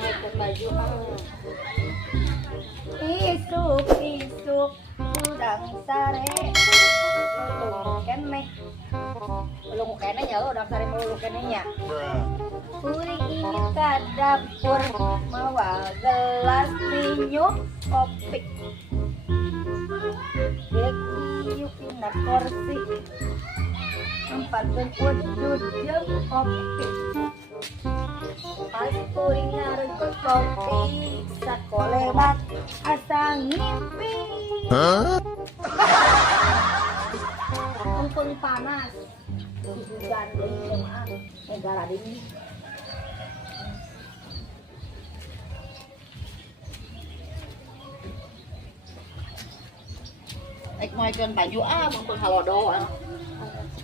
Naikkan baju isuk udang sare ulung keneh ulung keneh ya udang sare ulung kenehnya kuring ini ke dapur mawa gelas minum kopi yuk pindah kursi empat udut jam kopi pas kuring ngarengkut kopi sakolebat asa ngimpi mumpung panas hujan mah negara ini Naik moekeun baju mumpung halodo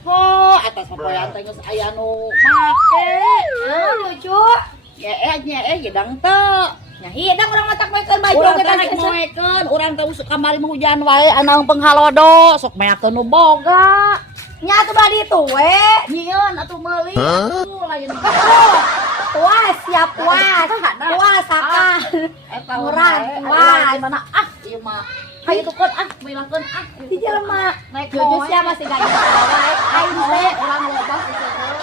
oh atas popoyan teh geus aya nu make lucu nya gedang teu nah hidang urang matak moekeun baju urang kita naik moekeun urang teh usuk kamari hujan wae anu penghalodo sok meakeun nu boga nya tuh badi tuh we nyieun atuh meuli atuh lain puas ya puas puas akan eta murah puas mana ieu mah hayu tukun bilangkeun di jelema naik jujur sia masih gaya wae aing teh urang loba useukeun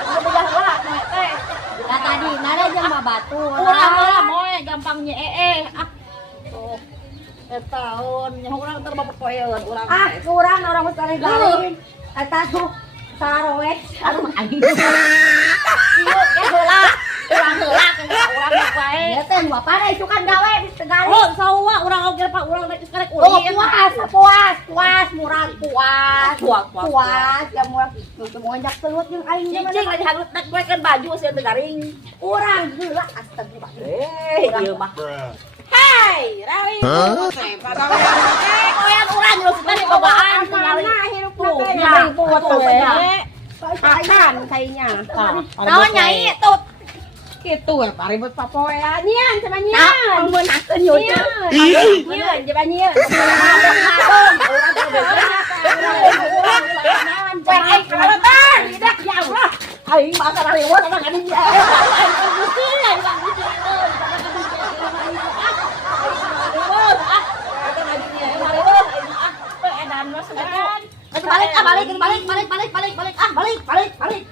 udah bejah heula naik teh nah tadi nada jeung babatu urang mah moe gampang nyee tuh tahun nya urang teh bapoeun urang kurang orang geus tari garing eta tuh sarowe aduh anjing ieu ge heula urang heula urang wae ya teh nu apa itu kan gawe di tegali oh sawa urang oge pak urang rek karek oh puas murah puas ya murah itu mau ngajak telut jeung aing ge cing lagi halut nek moekeun baju sieun teu garing urang heula astagfirullah ieu mah hai rawi teh pagawean teh koyan urang lu sekali babaan tinggali hirup nya foto we akan kayaknya naon nyai tut gitu ya paribut papoea nyian sama nyian mun akeun yo nyian coba nyian aing kalatan tidak ya Allah aing mah kana lewat kana ngadi ya balik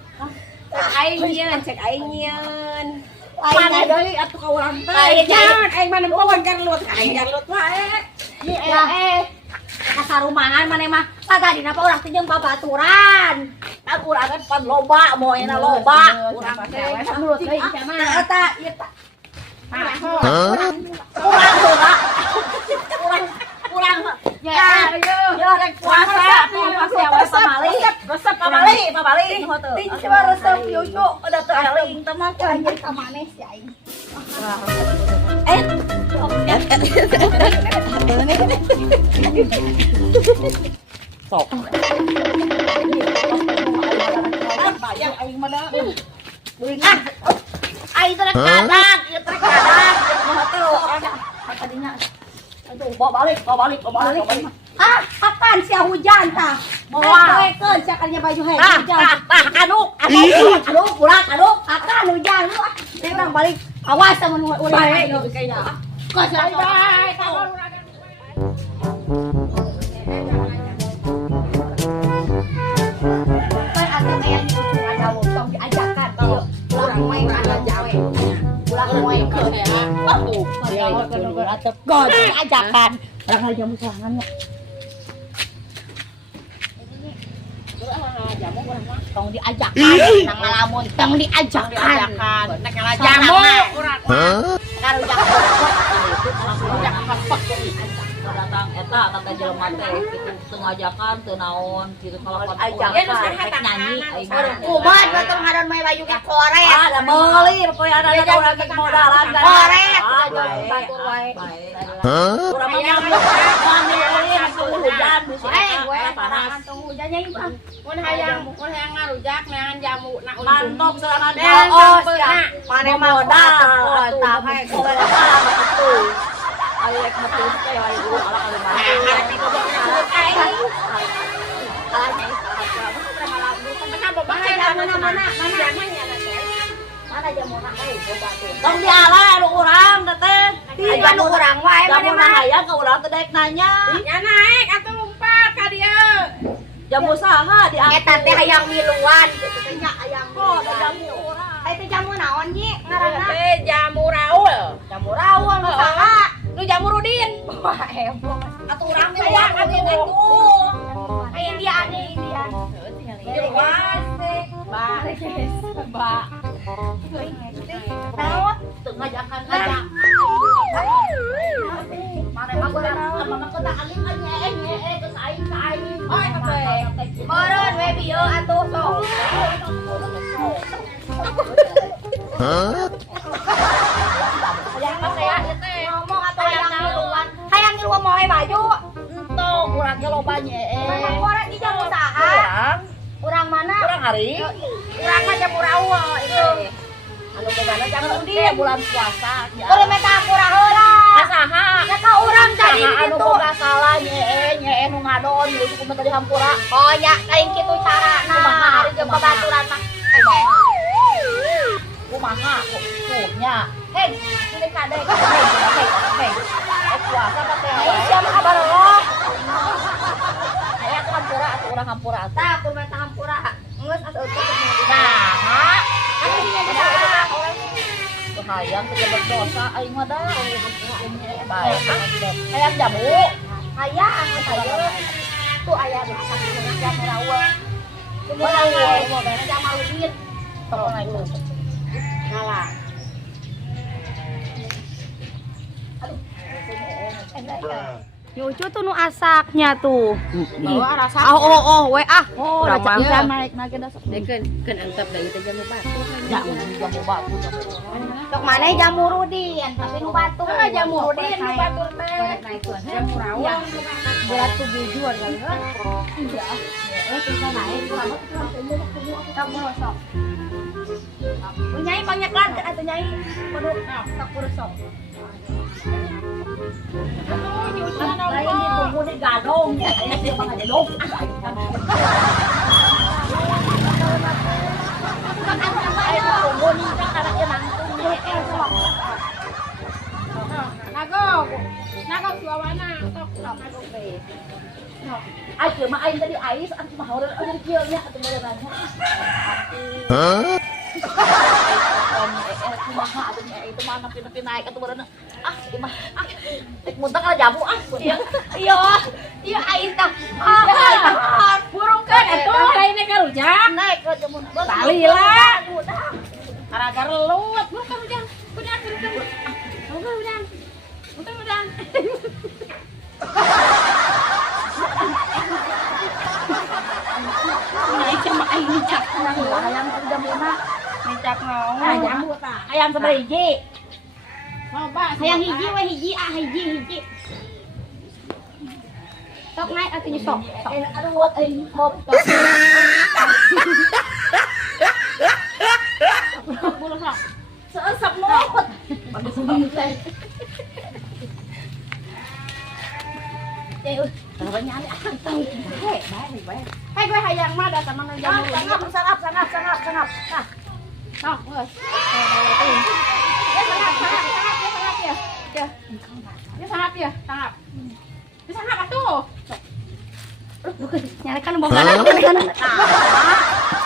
aing nyian cek aing nyian mana deui atuh ka urang teh aing mah nempoan kan lut aing kan lut wae kasarumahan maneh mah sagadina pa urang teh jeung babaturan tak urang teh pan loba moena loba urang teh mulut deui sama eta ieu tah urang ya yo rek puasa resep pamali hotel ting coba resep yucu udah teu aing teh mah anjir ka maneh si aing sok bayang aing mah da aing teh kadang ieu teh kadang hotel tadinya aduh bawa balik apaan sia hujan tah moekeun cakarnya baju he hujan aduk akan hujan lu memang balik awas sama urang kayaknya bye diajakan pulang main ada jawe pulang main ke ajakan orang lagi jamu serangannya jamu urang mah tong diajakan nang ngalamun tong diajakan nek jamu urang karo datang eta kata jelema teh kitu teu ngajakan teu naon kitu kalau ajakan nyanyi aing kumaha batur ngadon main baju ke koret ada meuli pokoke ada urang teh modalan koret batur wae urang mah meuli atuh hujan gue panas antung hujannya itu mun hayang ngarujak neangan jamu na mantap serangan mana modal tak hai betul ayo rek metu teh ayo guru ala kali mah arek digoblok ai ala nyai salah mana Tong diala anu urang teteh. Di anu urang wae Jamu hayang ka urang teh daek nanya. Ya naik atuh lompat ka dieu. Jamu saha diangkat. Eta teh hayang miluan gitu teh nya hayang Oh, miluan. jamu urang. Eta jamu naon nyi ngaranna? Teh jamu Raul. Jamu rawon saha? Nu jamu Rudin. Wah heboh. Atuh urang teh Hayang hayang atuh. atuh. Indian. Jelas. Ba. Naon? Teu ngajakan ngajak. Mane mah mama kena angin nyee geus aing. Oh, eta teh. Meureun we bieu atuh sok. Hayang teh ya teh. Ngomong atuh hayang miluan. Hayang miluan moe baju. Entong urang ge loba nyee. Mana korek di jamu saha? Urang, Urang mana? urang hari. Urang mah jamu rawon itu. Anu bogana jamu Udin bulan puasa. Kudu meta pura heula. Saha? Ya ka urang tadi Saha anu gitu. boga salah nyee nu ngadon ieu kumaha tadi hampura. Oh nya lain kitu carana. Kumaha? Ari jeung babaturan mah. Kumaha? Tuhnya. Hei, ini kadek. Hei. Puasa teh teh. Ai siam kabareuh. Aya hampura atuh urang hampura atuh. Tah kudu meta hampura. Geus atuh Nah, anu nya teh saha? hayang teu dosa aing mah da. Bae. Hayang jamu. Hayang sayeur. Tuh aya masak jamu rawon. Mana Kumaha ieu? we? Jamu Udin. Tong itu. Ngalah. Nyucu tuh nu asaknya tuh. Bawa rasa. We ah. Oh, Urang mah bisa naik na geus. Keun antep da ieu jamu batu. Jamu batu. Sok mana jamu Rudin, tapi nu batu. Jamu Rudin nu batu teh. Jamu Raul. Berat tuh bujur kan. Iya. Bisa naik sok mulu sok. Nyai banyak kan atuh nyai. Kudu sok kudu sok. Lain ditunggu di gadong ya. Dia mah gadong. Tunggu nih kan karena dia nangtung. Nago suawana sok nago teh. Ayo mah aing tadi ais atuh mah urang jadi kieu nya atuh benerannya. Kumaha atuh nya itu mah nepi-nepi naik atuh beneran. Ieu mah tek muntah kalau jamu Iya aing tah. Burungkeun atuh lainnya ka rujak. naik ke jamu. Bali lah. Gara-gara lelut. Bukan udah. Udah. Naik sama aing cak nang Hayang ke jamuna. cak naon. Jamu tah. Hayang sabari hiji. Coba. Hayang hiji we hiji hiji. Sok naik atuh nya sok. Aduh buat aing hop. Bulu sok. Seesap nopet. Bagus banget. Namanya ada akan tahu. Baik. Hei gue hayang mah datang mana jamu. Sangat. Nah, Sok, geus. Ya sangat ya. Ya sangat atuh. Nyalakan bogana nyalakan.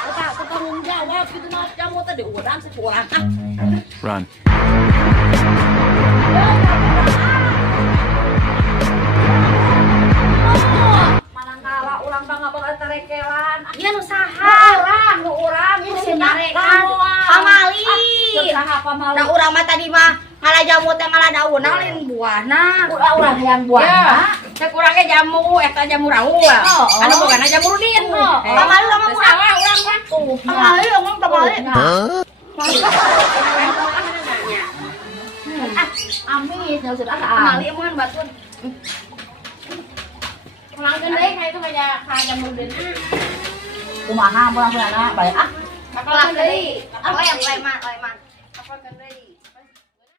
kita tanggung jawab gitu nah jamu tadi udang sekolah. Run. Manangkala ulang bangga bakal terekelan. Iya nu saha? Nu urang Ieu nyarekan. Pamali. Saha pamali. Da urang mah tadi mah ngalah jamu teh ngalah daunna lain buahna. Urang yang buah. Cek urangnya jamu, eta jamu Raul. Anu bogana jamu Rudin. Pamali urang mah Salah urang mah. Pamali ngomong pamali. Amis, ya sudah Pamali emang batun. Ulang gendeng itu kayak jamu Rudin. Kumaha pulang baik Apa gendeng? Apa yang leman? Apa gendeng?